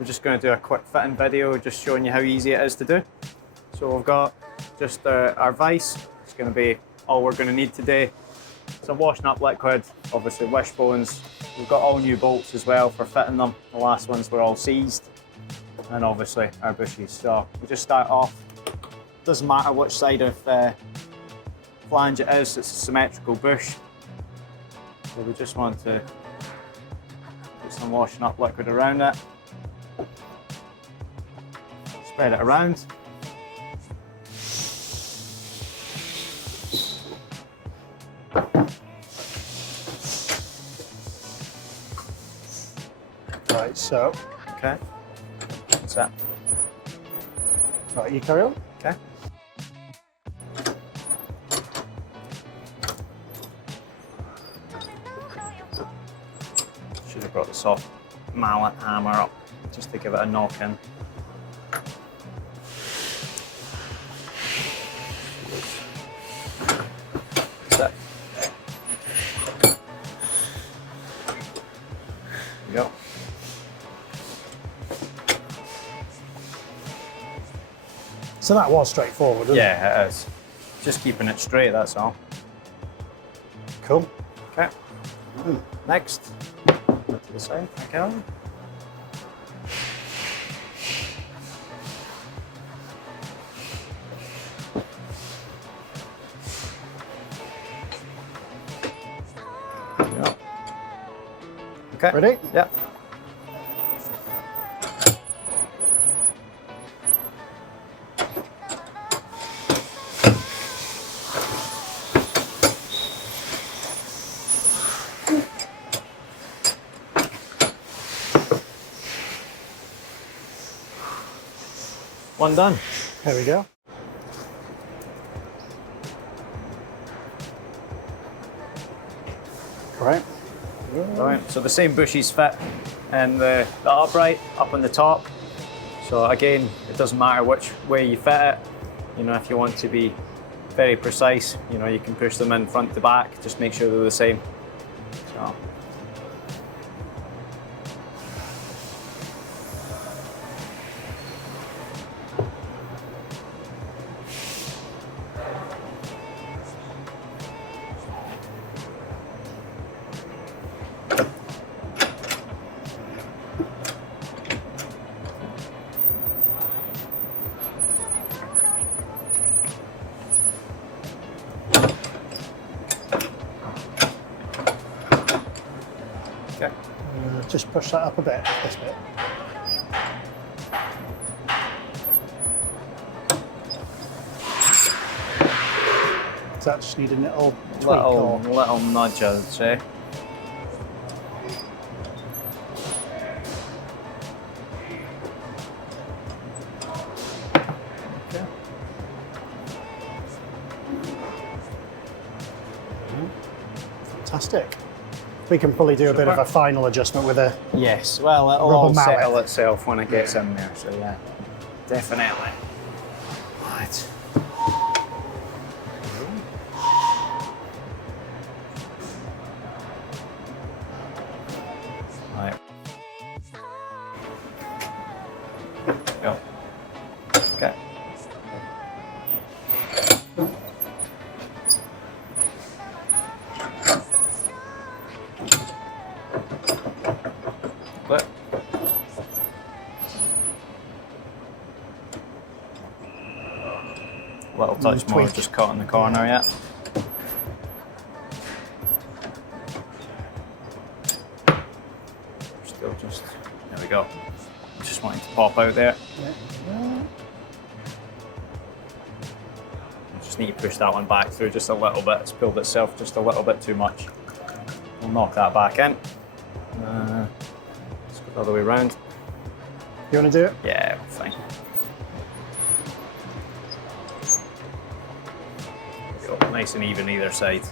we're just going to do a quick fitting video, just showing you how easy it is to do. So we've got just our vise. It's going to be all we're going to need today. Some washing up liquid, obviously wishbones. We've got all new bolts as well for fitting them. The last ones were all seized. And obviously our bushes. So we just start off. Doesn't matter which side of flange it is, it's a symmetrical bush. So we just want to put some washing up liquid around it. Spread it around. Right, so. Okay. That's it. Right, you carry on. Okay. Should have brought the soft mallet hammer up just to give it a knock in. That's it. There you go. So that was straightforward, wasn't it? Yeah, it is. Just keeping it straight, that's all. Cool. Okay. Next, to the side, okay. Yeah. Okay. Ready? Yep. One done. There we go. Right. Right. So the same bushes fit in the upright up on the top. So again, it doesn't matter which way you fit it. You know, if you want to be very precise, you know, you can push them in front to back. Just make sure they're the same. So. Okay. Just push that up a bit, this bit. Is that just needing a little tweak Little nudge, I would say. Okay. Fantastic. We can probably do a bit of a final adjustment with a Yes, well, it'll rubber all mallet. settle itself when it gets in there, so yeah, definitely. Right. Right. Go. Okay. Clip. Little touch more, tweak. just caught in the corner, yeah. Still just, there we go. Just wanting to pop out there. Yeah. Just need to push that one back through just a little bit. It's pulled itself just a little bit too much. We'll knock that back in. Let's go the other way around. You want to do it? Yeah, fine. Go nice and even either side.